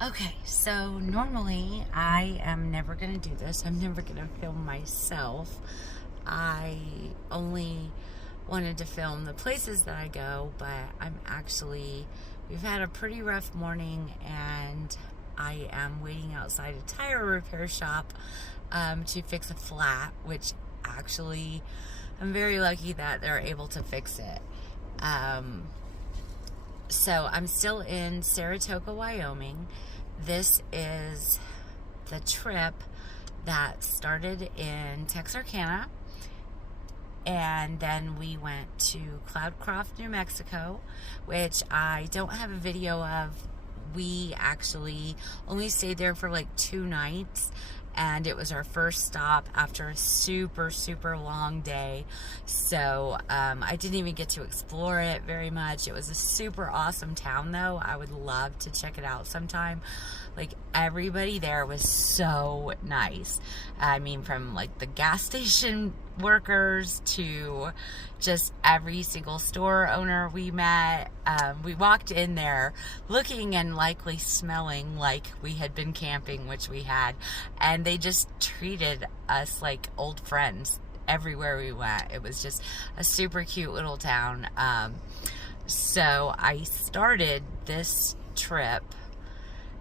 Okay, so normally I am never going to do this. I'm never going to film myself. I only wanted to film the places that I go, but we've had a pretty rough morning and I am waiting outside a tire repair shop to fix a flat, which actually I'm very lucky that they're able to fix it. So I'm still in Saratoga, Wyoming. This is the trip that started in Texarkana, and then we went to Cloudcroft, New Mexico, which I don't have a video of. We actually only stayed there for like 2 nights, and it was our first stop after a super, super long day. So I didn't even get to explore it very much. It was a super awesome town, though. I would love to check it out sometime. Like, everybody there was so nice. I mean, from like the gas station workers to just every single store owner we met. We walked in there looking and likely smelling like we had been camping, which we had, and they just treated us like old friends everywhere we went. It was just a super cute little town. So I started this trip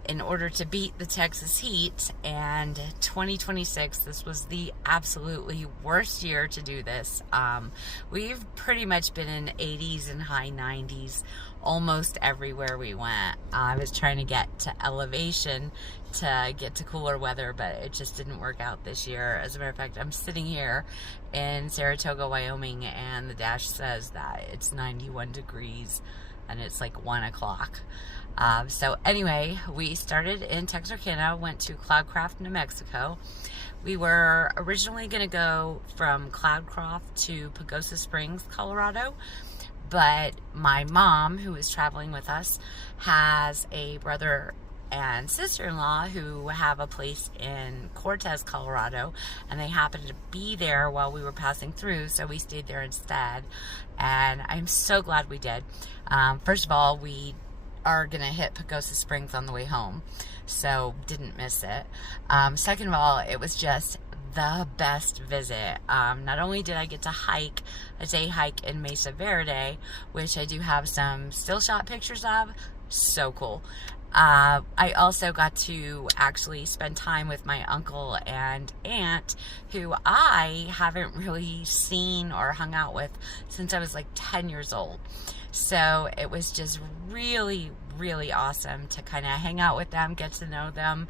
in order to beat the Texas heat, and 2026, this was the absolutely worst year to do this. We've pretty much been in 80s and high 90s almost everywhere we went. I was trying to get to elevation to get to cooler weather, but it just didn't work out this year. As a matter of fact, I'm sitting here in Saratoga, Wyoming, and the dash says that it's 91 degrees and it's like 1 o'clock. So anyway, we started in Texarkana, went to Cloudcroft, New Mexico. We were originally going to go from Cloudcroft to Pagosa Springs, Colorado, but my mom, who is traveling with us, has a brother and sister-in-law who have a place in Cortez, Colorado, and they happened to be there while we were passing through, so we stayed there instead, and I'm so glad we did. First of all, we are gonna hit Pagosa Springs on the way home, so didn't miss it. Second of all, it was just the best visit. Not only did I get to hike a day hike in Mesa Verde, which I do have some still shot pictures of, so cool. I also got to actually spend time with my uncle and aunt, who I haven't really seen or hung out with since I was like 10 years old. So it was just really, really awesome to kind of hang out with them, get to know them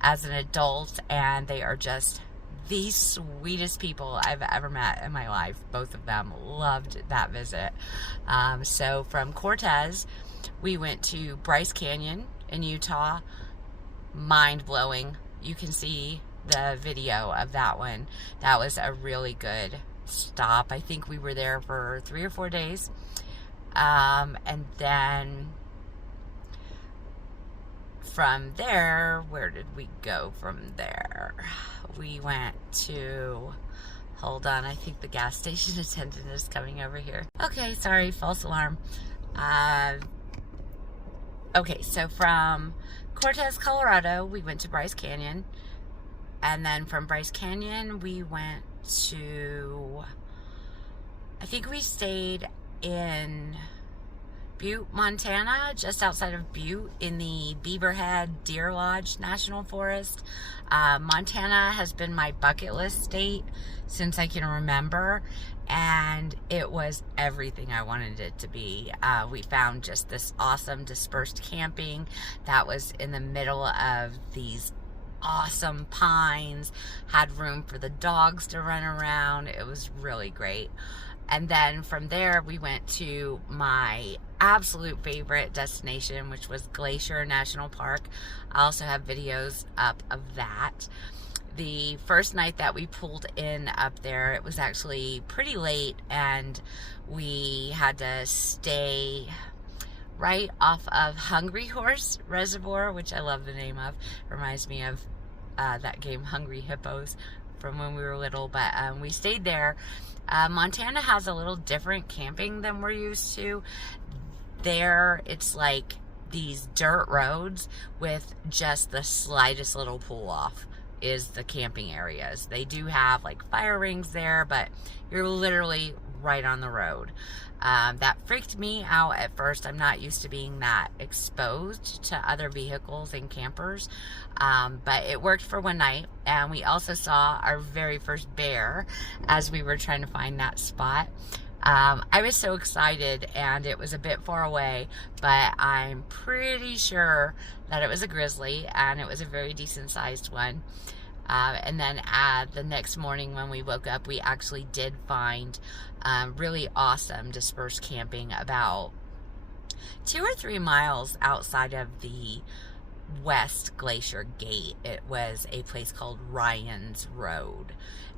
as an adult, and they are just the sweetest people I've ever met in my life. Both of them loved that visit. So from Cortez, we went to Bryce Canyon in Utah. Mind-blowing. You can see the video of that one. That was a really good stop. I think we were there for 3 or 4 days. And then from there, where did we go from there? We went to, hold on, I think the gas station attendant is coming over here. Okay, sorry, false alarm. Okay, so from Cortez, Colorado, we went to Bryce Canyon, and then from Bryce Canyon, we went to, I think we stayed in Butte, Montana, just outside of Butte, in the Beaverhead Deer Lodge National Forest. Montana has been my bucket list state since I can remember, and it was everything I wanted it to be. We found just this awesome dispersed camping that was in the middle of these awesome pines, had room for the dogs to run around. It was really great. And then from there, we went to my absolute favorite destination, which was Glacier National Park. I also have videos up of that. The first night that we pulled in up there, it was actually pretty late, and we had to stay right off of Hungry Horse Reservoir, which I love the name of. Reminds me of that game Hungry Hippos from when we were little, but we stayed there. Montana has a little different camping than we're used to. There, it's like these dirt roads with just the slightest little pull off is the camping areas. They do have like fire rings there, but you're literally right on the road. That freaked me out at first. I'm not used to being that exposed to other vehicles and campers, but it worked for one night. And we also saw our very first bear as we were trying to find that spot. I was so excited, and it was a bit far away, but I'm pretty sure that it was a grizzly, and it was a very decent sized one. And then the next morning when we woke up, we actually did find really awesome dispersed camping about 2 or 3 miles outside of the West Glacier Gate. It was a place called Ryan's Road,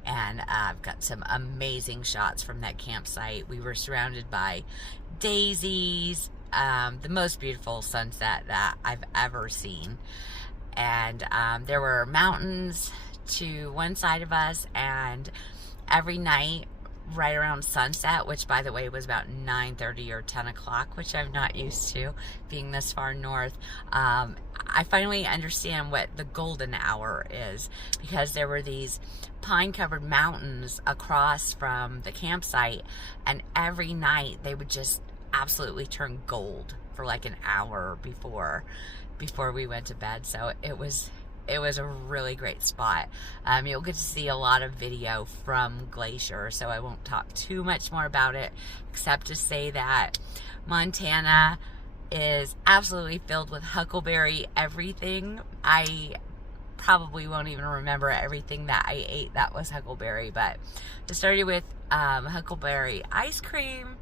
and I've got some amazing shots from that campsite. We were surrounded by daisies, the most beautiful sunset that I've ever seen. And there were mountains to one side of us, and every night right around sunset, which by the way was about 9:30 or 10 o'clock, which I'm not used to being this far north, I finally understand what the golden hour is, because there were these pine-covered mountains across from the campsite, and every night they would just absolutely turn gold for like an hour before we went to bed. So it was a really great spot. You'll get to see a lot of video from Glacier, so I won't talk too much more about it, except to say that Montana is absolutely filled with huckleberry everything. I probably won't even remember everything that I ate that was huckleberry, but it started with huckleberry ice cream.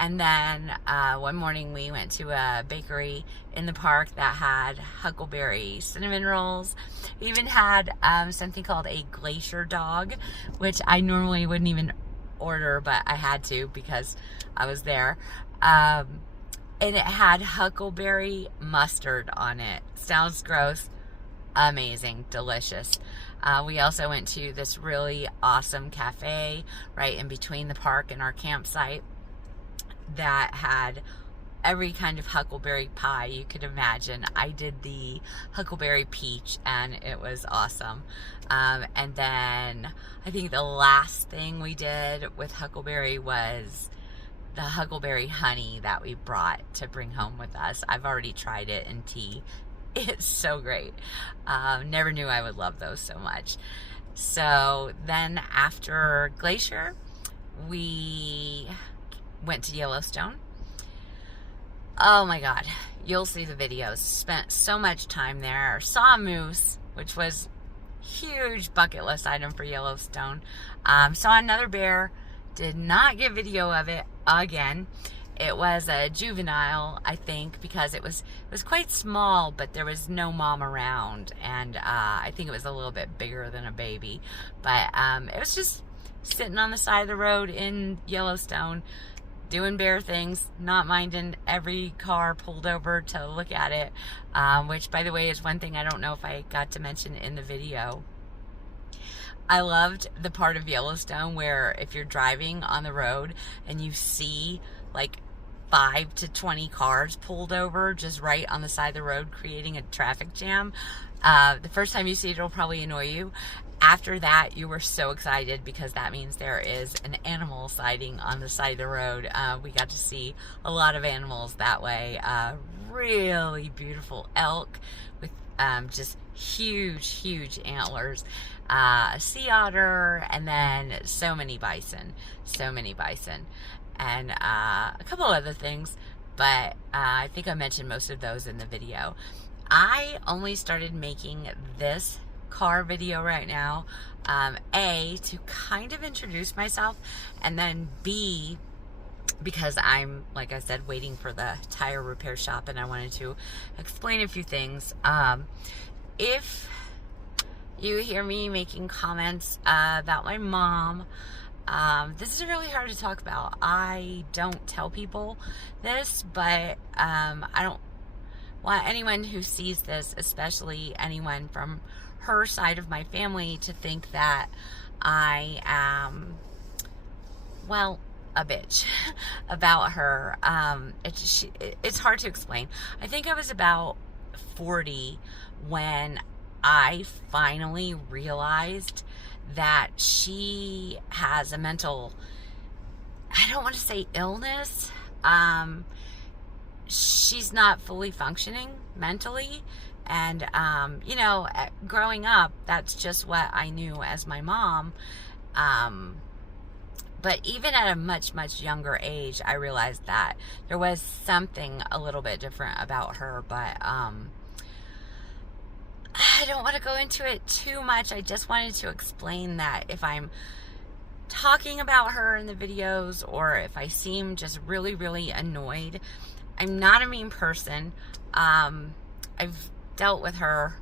And then one morning we went to a bakery in the park that had huckleberry cinnamon rolls. We even had something called a glacier dog, which I normally wouldn't even order, but I had to because I was there. And it had huckleberry mustard on it. Sounds gross. Amazing. Delicious. We also went to this really awesome cafe right in between the park and our campsite that had every kind of huckleberry pie you could imagine. I did the huckleberry peach, and it was awesome. And then I think the last thing we did with huckleberry was the huckleberry honey that we brought to bring home with us. I've already tried it in tea. It's so great. Never knew I would love those so much. So then after Glacier, we went to Yellowstone. Oh my God, you'll see the videos. Spent so much time there. Saw a moose, which was huge bucket list item for Yellowstone. Saw another bear. Did not get video of it again. It was a juvenile, I think, because it was quite small, but there was no mom around, and I think it was a little bit bigger than a baby. But it was just sitting on the side of the road in Yellowstone, doing bear things, not minding every car pulled over to look at it, which, by the way, is one thing I don't know if I got to mention in the video. I loved the part of Yellowstone where if you're driving on the road and you see like 5 to 20 cars pulled over just right on the side of the road, creating a traffic jam. The first time you see it, it'll probably annoy you. After that, you were so excited because that means there is an animal sighting on the side of the road. We got to see a lot of animals that way. Really beautiful elk with just huge antlers. A sea otter, and then so many bison, and a couple other things, but I think I mentioned most of those in the video. I only started making this car video right now, A, to kind of introduce myself, and then B, because I'm, like I said, waiting for the tire repair shop, and I wanted to explain a few things. If you hear me making comments about my mom, this is really hard to talk about. I don't tell people this, but I don't want anyone who sees this, especially anyone from her side of my family, to think that I am, well, a bitch about her. It's hard to explain. I think I was about 40 when I finally realized that she has a mental, I don't want to say illness. She's not fully functioning mentally. And, growing up, that's just what I knew as my mom. But even at a much, much younger age, I realized that there was something a little bit different about her. But I don't want to go into it too much. I just wanted to explain that if I'm talking about her in the videos, or if I seem just really, really annoyed, I'm not a mean person. I've dealt with her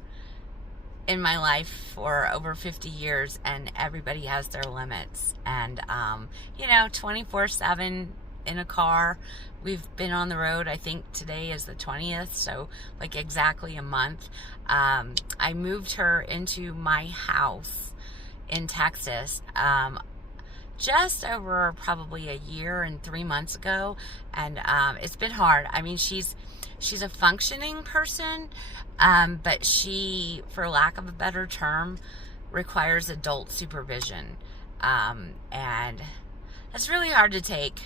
in my life for over 50 years, and everybody has their limits. And 24/7 in a car. We've been on the road, I think today is the 20th, so like exactly a month. I moved her into my house in Texas just over probably a year and 3 months ago, and it's been hard. I mean, she's a functioning person, but she, for lack of a better term, requires adult supervision, and that's really hard to take,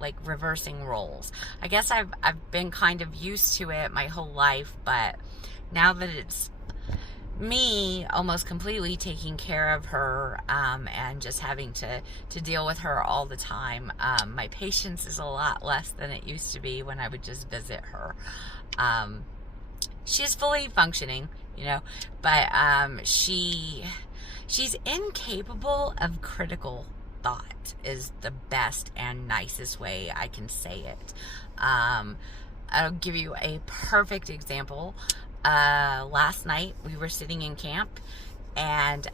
like reversing roles. I guess I've been kind of used to it my whole life, but now that it's me almost completely taking care of her, and just having to deal with her all the time, my patience is a lot less than it used to be when I would just visit her. She's fully functioning, but she's incapable of critical thought is the best and nicest way I can say it. I'll give you a perfect example. Last night we were sitting in camp, and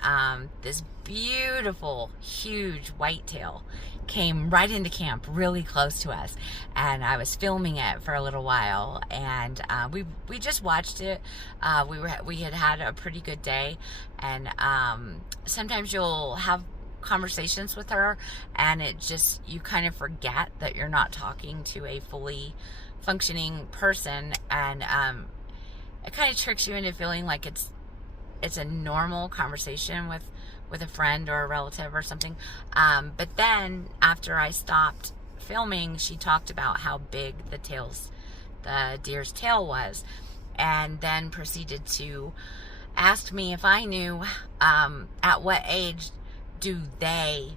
this beautiful, huge whitetail came right into camp, really close to us, and I was filming it for a little while, and we just watched it. We had a pretty good day, and sometimes you'll have conversations with her, and you kind of forget that you're not talking to a fully functioning person, and it kind of tricks you into feeling like it's a normal conversation with a friend or a relative or something. But then after I stopped filming, she talked about how big the deer's tail was, and then proceeded to ask me if I knew at what age do they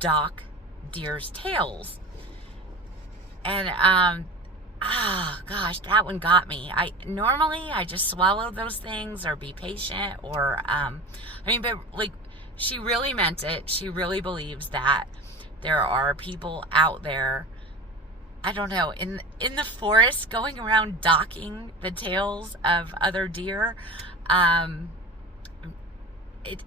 dock deer's tails. And gosh, that one got me. Normally I just swallow those things or be patient, or but like, she really meant it. She really believes that there are people out there, I don't know, in the forest going around docking the tails of other deer.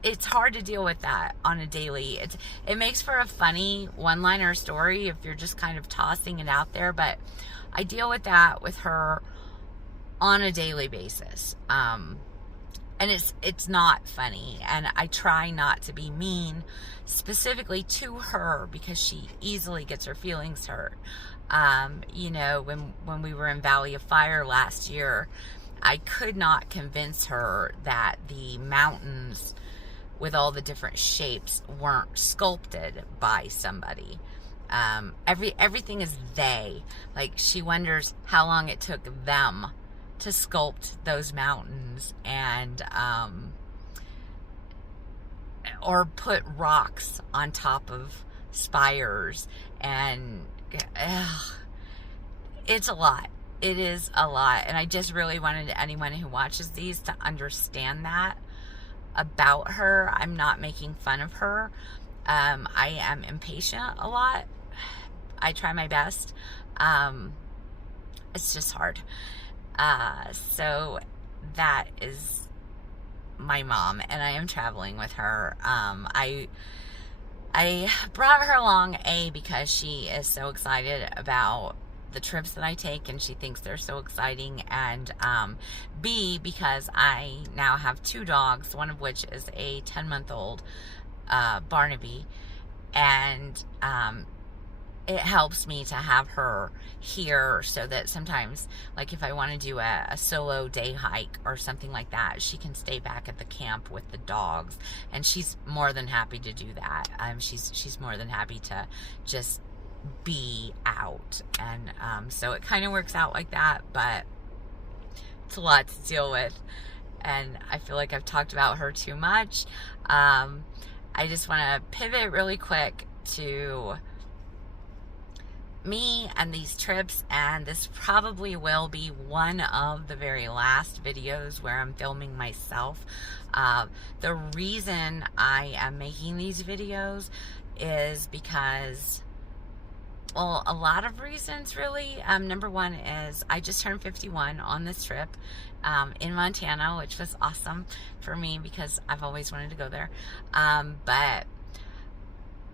It's hard to deal with that on a daily. It makes for a funny one-liner story if you're just kind of tossing it out there, but I deal with that with her on a daily basis. And it's not funny, and I try not to be mean specifically to her because she easily gets her feelings hurt. When we were in Valley of Fire last year, I could not convince her that the mountains with all the different shapes weren't sculpted by somebody. Everything is they. Like, she wonders how long it took them to sculpt those mountains, and or put rocks on top of spires, and it's a lot. It is a lot, and I just really wanted anyone who watches these to understand that about her. I'm not making fun of her. I am impatient a lot. I try my best. It's just hard. So that is my mom, and I am traveling with her. I brought her along, because she is so excited about the trips that I take, and she thinks they're so exciting, and B, because I now have 2 dogs, one of which is a 10-month-old Barnaby, And it helps me to have her here so that sometimes, like if I want to do a solo day hike or something like that, she can stay back at the camp with the dogs, and she's more than happy to do that. She's more than happy to just be out, and so it kind of works out like that, but it's a lot to deal with, and I feel like I've talked about her too much. I just want to pivot really quick to me and these trips, and this probably will be one of the very last videos where I'm filming myself. The reason I am making these videos is because, well, a lot of reasons really. Number one is I just turned 51 on this trip in Montana, which was awesome for me because I've always wanted to go there. But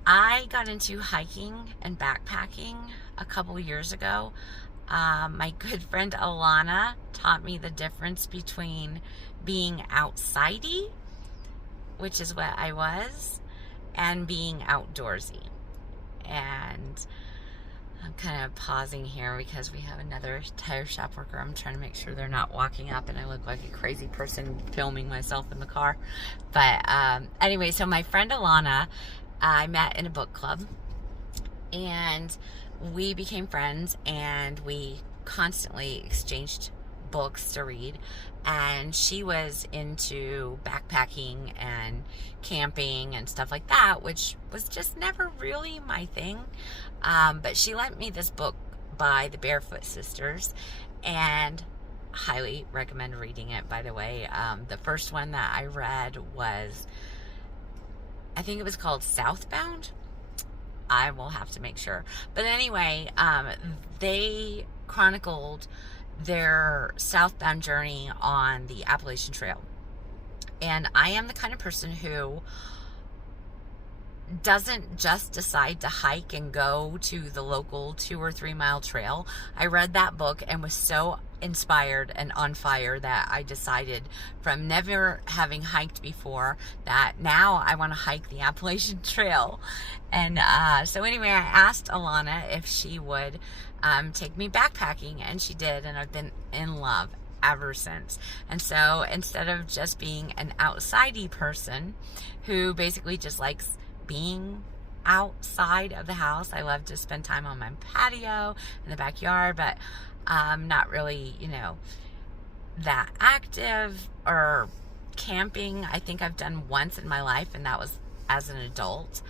I got into hiking and backpacking a couple years ago. My good friend Alana taught me the difference between being outsidey, which is what I was, and being outdoorsy. And I'm kind of pausing here because we have another tire shop worker. I'm trying to make sure they're not walking up and I look like a crazy person filming myself in the car. But anyway, so my friend Alana, I met in a book club, and we became friends, and we constantly exchanged books to read. And she was into backpacking and camping and stuff like that, which was just never really my thing. But she lent me this book by the Barefoot Sisters, and highly recommend reading it, by the way. The first one that I read was, I think it was called Southbound. I will have to make sure. But anyway, they chronicled their southbound journey on the Appalachian Trail. And I am the kind of person who doesn't just decide to hike and go to the local 2 or 3 mile trail. I read that book and was so inspired and on fire that I decided, from never having hiked before, that now I want to hike the Appalachian Trail. And so anyway, I asked Alana if she would take me backpacking, and she did, and I've been in love ever since. And so instead of just being an outsidey person who basically just likes being outside of the house, I love to spend time on my patio in the backyard, but not really, that active. Or camping, I think I've done once in my life, and that was as an adult.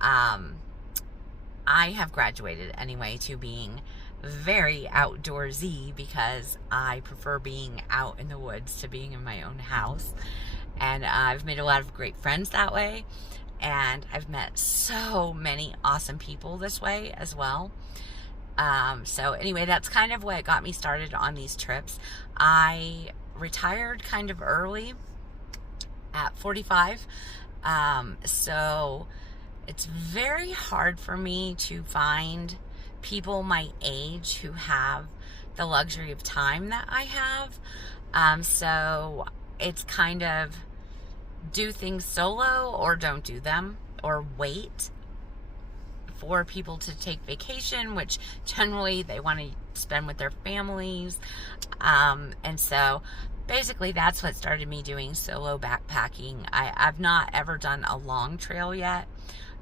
I have graduated anyway to being very outdoorsy because I prefer being out in the woods to being in my own house. And I've made a lot of great friends that way. And I've met so many awesome people this way as well. So anyway, that's kind of what got me started on these trips. I retired kind of early at 45. So it's very hard for me to find people my age who have the luxury of time that I have. So it's kind of do things solo or don't do them, or wait for people to take vacation, which generally they want to spend with their families. And so basically that's what started me doing solo backpacking. I've not ever done a long trail yet.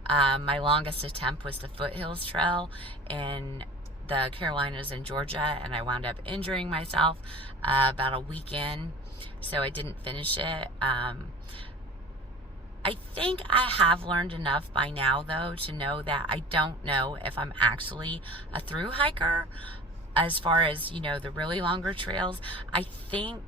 My longest attempt was the Foothills Trail in the Carolinas and Georgia, and I wound up injuring myself about a week in, so I didn't finish it. I think I have learned enough by now, though, to know that I don't know if I'm actually a thru hiker as far as, the really longer trails. I think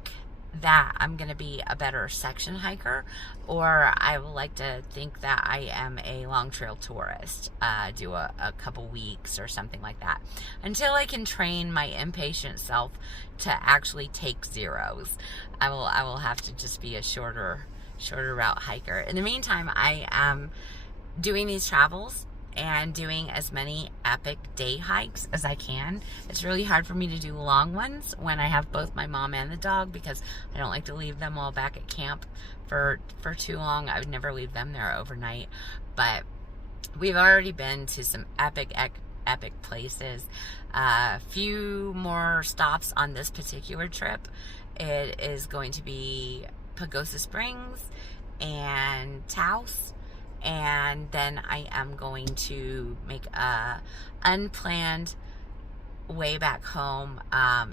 that I'm going to be a better section hiker, or I would like to think that I am a long trail tourist, do a couple weeks or something like that, until I can train my impatient self to actually take zeros. I will have to just be a shorter route hiker. In the meantime, I am doing these travels and doing as many epic day hikes as I can. It's really hard for me to do long ones when I have both my mom and the dog, because I don't like to leave them all back at camp for too long. I would never leave them there overnight. But we've already been to some epic places. Few more stops on this particular trip. It is going to be Pagosa Springs and Taos, and then I am going to make a unplanned way back home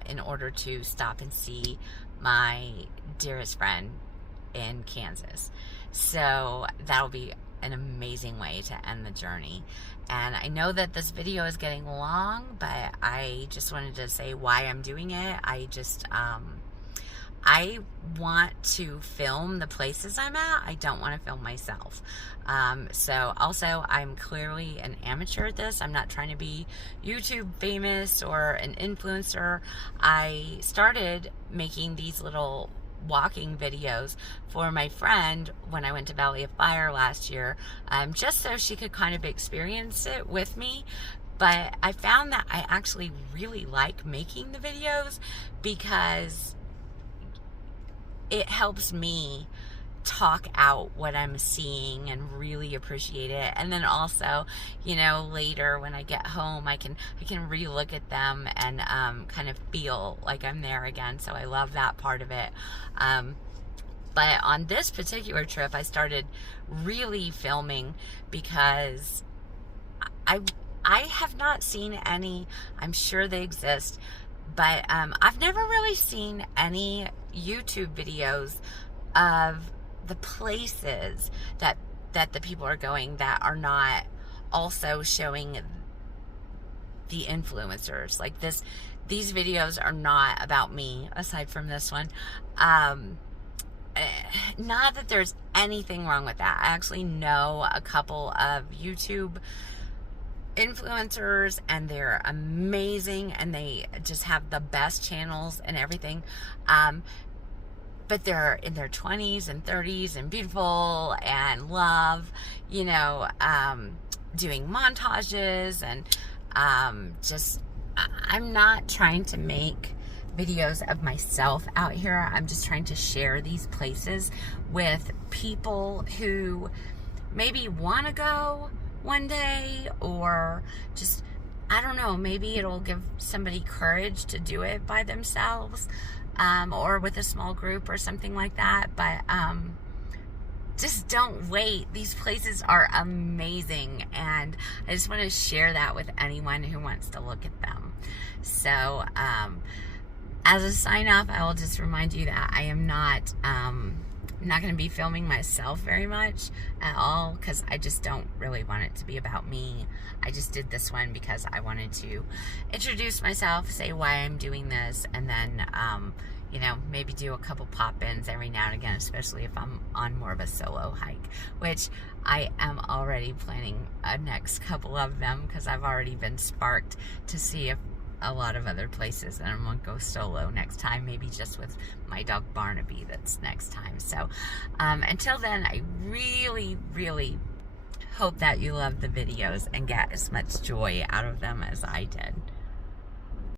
in order to stop and see my dearest friend in Kansas. So that'll be an amazing way to end the journey. And I know that this video is getting long, but I just wanted to say why I'm doing it. I want to film the places I'm at. I don't want to film myself. So also, I'm clearly an amateur at this. I'm not trying to be YouTube famous or an influencer. I started making these little walking videos for my friend when I went to Valley of Fire last year, just so she could kind of experience it with me. But I found that I actually really like making the videos because it helps me talk out what I'm seeing and really appreciate it. And then also, you know, later when I get home, I can re-look at them and kind of feel like I'm there again. So I love that part of it. But on this particular trip, I started really filming because I have not seen any. I'm sure they exist, but I've never really seen any YouTube videos of the places that the people are going that are not also showing the influencers. Like these videos are not about me, aside from this one. Not that there's anything wrong with that. I actually know a couple of YouTube influencers, and they're amazing, and they just have the best channels and everything. But they're in their 20s and 30s and beautiful and love, you know, doing montages and I'm not trying to make videos of myself out here. I'm just trying to share these places with people who maybe want to go one day, or just, I don't know, maybe it'll give somebody courage to do it by themselves, or with a small group or something like that. But just don't wait. These places are amazing, and I just want to share that with anyone who wants to look at them. So as a sign off, I will just remind you that I am not going to be filming myself very much at all, because I just don't really want it to be about me. I just did this one because I wanted to introduce myself, say why I'm doing this, and then you know, maybe do a couple pop-ins every now and again, especially if I'm on more of a solo hike, which I am already planning a next couple of them, because I've already been sparked to see if a lot of other places, and I'm gonna go solo next time, maybe just with my dog Barnaby. That's next time. So until then, I really hope that you love the videos and get as much joy out of them as I did.